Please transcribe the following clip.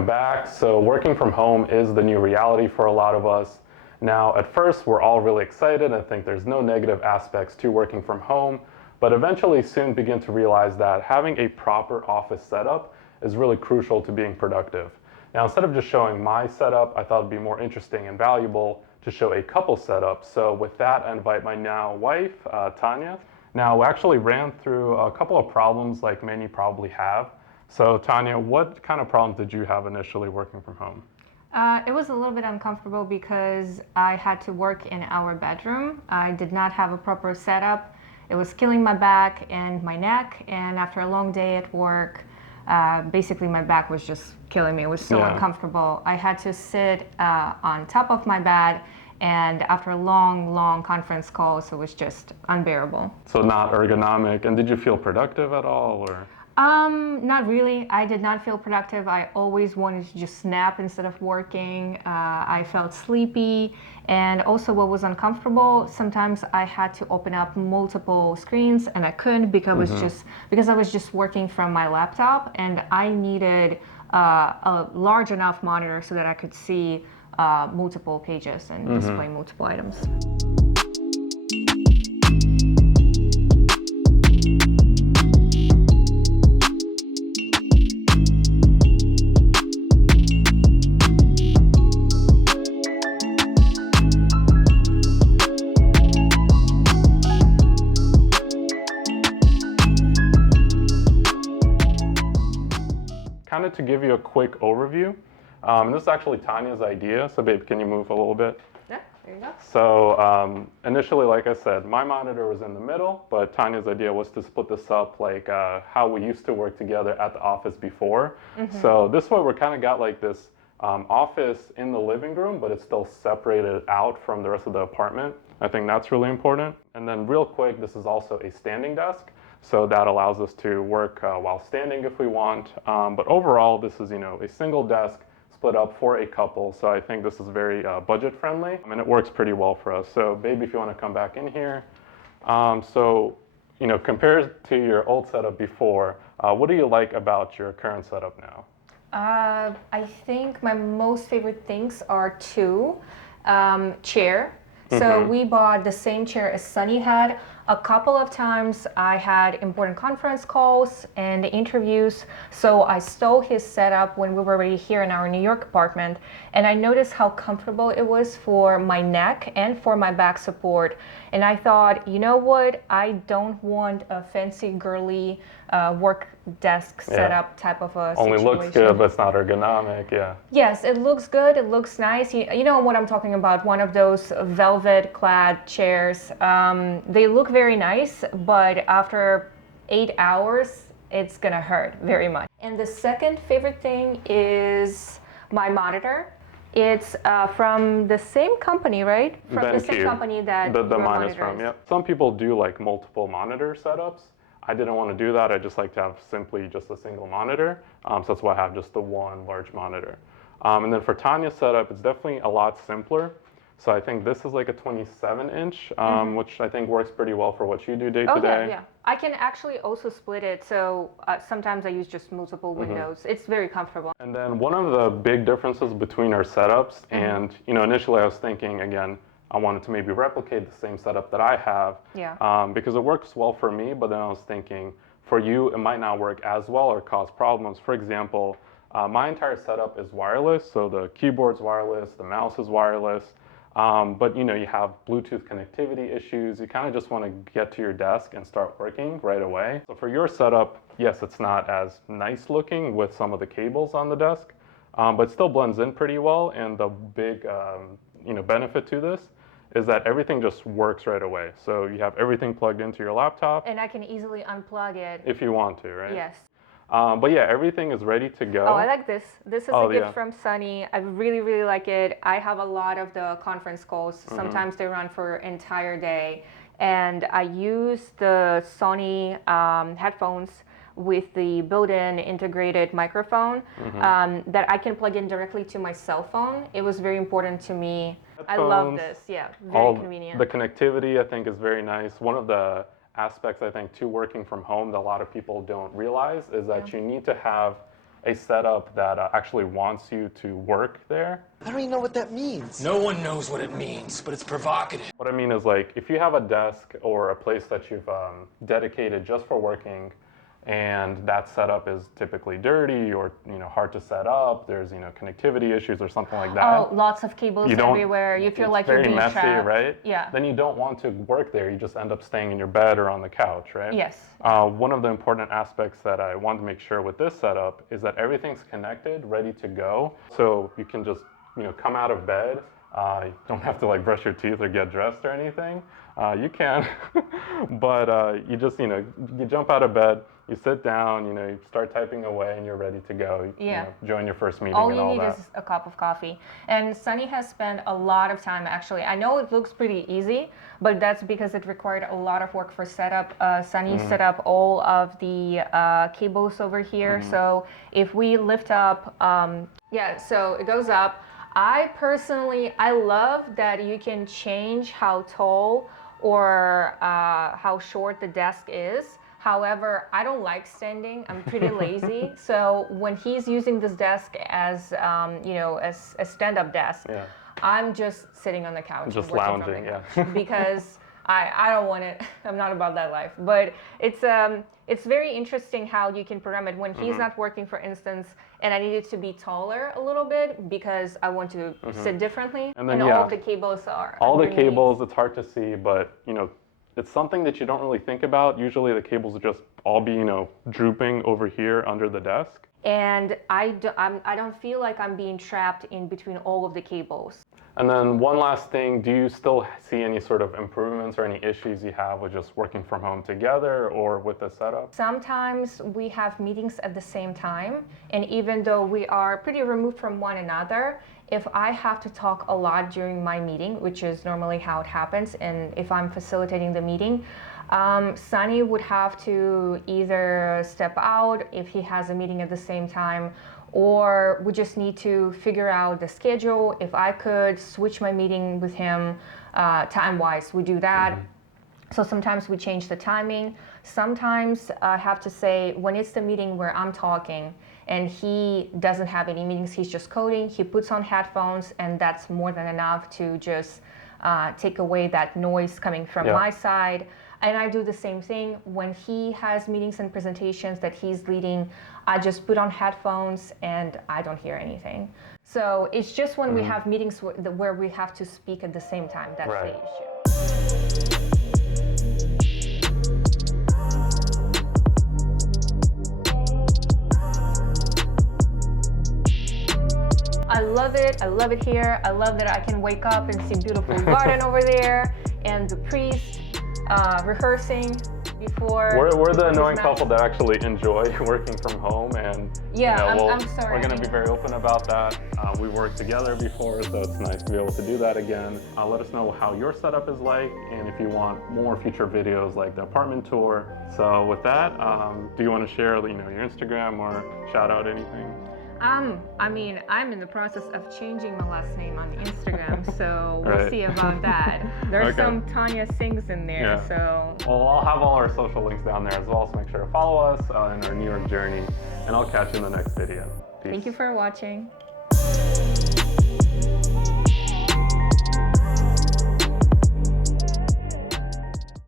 I'm back. So working from home is the new reality for a lot of us. Now, at first, we're all really excited and think there's no negative aspects to working from home, but eventually soon begin to realize that having a proper office setup is really crucial to being productive. Now, instead of just showing my setup, I thought it'd be more interesting and valuable to show a couple setup. So with that, I invite my now wife, Tanya. Now, we actually ran through a couple of problems like many probably have. So Tanya, what kind of problems did you have initially working from home? It was a little bit uncomfortable because I had to work in our bedroom. I did not have a proper setup. It was killing my back and my neck, and after a long day at work, basically my back was just killing me. It was so uncomfortable. I had to sit on top of my bed, and after a long conference call, so it was just unbearable. So not ergonomic. And did you feel productive at all, or? Not really. I did not feel productive. I always wanted to just snap instead of working. I felt sleepy, and also what was uncomfortable, sometimes I had to open up multiple screens and I couldn't because I was just working from my laptop, and I needed a large enough monitor so that I could see multiple pages and display multiple items. Kind of to give you a quick overview, and this is actually Tanya's idea, so babe, can you move a little bit? Yeah, there you go. So initially, like I said, my monitor was in the middle, but Tanya's idea was to split this up like how we used to work together at the office before. So this way we're kind of got like this office in the living room, but it's still separated out from the rest of the apartment. I think that's really important. And then real quick, this is also a standing desk. So that allows us to work while standing if we want. But overall, this is, a single desk split up for a couple. So I think this is very budget friendly, and it works pretty well for us. So baby, if you want to come back in here. Compared to your old setup before, what do you like about your current setup now? I think my most favorite things are two. Chair. So we bought the same chair as Sunny had. A couple of times I had important conference calls and interviews, so I stole his setup when we were already here in our New York apartment, and I noticed how comfortable it was for my neck and for my back support. And I thought, you know what, I don't want a fancy girly work desk setup type of a situation. Only looks good, but it's not ergonomic, yeah. Yes, it looks good, it looks nice. You know what I'm talking about, one of those velvet clad chairs. They look very nice, but after 8 hours, it's gonna hurt very much. And the second favorite thing is my monitor. It's from the same company, right? From the same company that the mine is from, yeah. Some people do like multiple monitor setups. I didn't want to do that. I just like to have simply just a single monitor. So that's why I have just the one large monitor. And then for Tanya's setup, it's definitely a lot simpler. So I think this is like a 27-inch, which I think works pretty well for what you do day to day. Yeah. I can actually also split it. So sometimes I use just multiple windows. It's very comfortable. And then one of the big differences between our setups, and initially I was thinking, again, I wanted to maybe replicate the same setup that I have because it works well for me, but then I was thinking for you, it might not work as well or cause problems. For example, my entire setup is wireless. So the keyboard's wireless, the mouse is wireless, but you have Bluetooth connectivity issues. You kind of just want to get to your desk and start working right away. So for your setup, yes, it's not as nice looking with some of the cables on the desk, but it still blends in pretty well. And the big benefit to this is that everything just works right away. So you have everything plugged into your laptop. And I can easily unplug it. If you want to, right? Yes. But yeah, everything is ready to go. Oh, I like this. This is a gift from Sunny. I really like it. I have a lot of the conference calls. Sometimes they run for an entire day. And I use the Sony headphones with the built-in integrated microphone that I can plug in directly to my cell phone. It was very important to me. I love this, very convenient. The connectivity I think is very nice. One of the aspects I think to working from home that a lot of people don't realize is that you need to have a setup that actually wants you to work there. I don't even know what that means. No one knows what it means, but it's provocative. What I mean is, like, if you have a desk or a place that you've dedicated just for working, and that setup is typically dirty or hard to set up, there's connectivity issues or something like that. Oh, lots of cables everywhere. You feel like you're being very messy, trapped. right? Yeah. Then you don't want to work there. You just end up staying in your bed or on the couch, right? Yes. One of the important aspects that I want to make sure with this setup is that everything's connected, ready to go. So you can just come out of bed. You don't have to like brush your teeth or get dressed or anything. You can, but you just you jump out of bed, you sit down, you start typing away, and you're ready to go. Yeah. Join your first meeting All and you all need that. is a cup of coffee. And Sunny has spent a lot of time, actually. I know it looks pretty easy, but that's because it required a lot of work for setup. Sunny set up all of the cables over here. So if we lift up, so it goes up. I love that you can change how tall or how short the desk is. However, I don't like standing. I'm pretty lazy. So when he's using this desk as, as a stand-up desk, I'm just sitting on the couch. Just working lounging, from the couch because I don't want it. I'm not about that life. But it's very interesting how you can program it when he's not working, for instance, and I need it to be taller a little bit because I want to sit differently. And then all of the cables are all underneath. the cables. It's hard to see, but it's something that you don't really think about. Usually the cables will just all be drooping over here under the desk. And I don't feel like I'm being trapped in between all of the cables. And then one last thing, do you still see any sort of improvements or any issues you have with just working from home together or with the setup? Sometimes we have meetings at the same time, and even though we are pretty removed from one another, if I have to talk a lot during my meeting, which is normally how it happens, and if I'm facilitating the meeting, Sunny would have to either step out if he has a meeting at the same time, or we just need to figure out the schedule. If I could switch my meeting with him time-wise, we do that. So sometimes we change the timing. Sometimes I have to say, when it's the meeting where I'm talking and he doesn't have any meetings, he's just coding, he puts on headphones, and that's more than enough to just take away that noise coming from my side. And I do the same thing when he has meetings and presentations that he's leading. I just put on headphones and I don't hear anything. So it's just when we have meetings where we have to speak at the same time, that's the issue. I love it. I love it here. I love that I can wake up and see beautiful garden over there and the priest rehearsing before. We're the annoying couple that actually enjoy working from home, and I'm sorry. We're going to be very open about that. We worked together before, so it's nice to be able to do that again. Let us know how your setup is like, and if you want more future videos like the apartment tour. So with that, do you want to share your Instagram or shout out anything? I'm in the process of changing my last name on Instagram, so we'll see about that. There's some Tanya Sings in there, so. Well, I'll have all our social links down there as well, so make sure to follow us in our New York journey, and I'll catch you in the next video. Peace. Thank you for watching.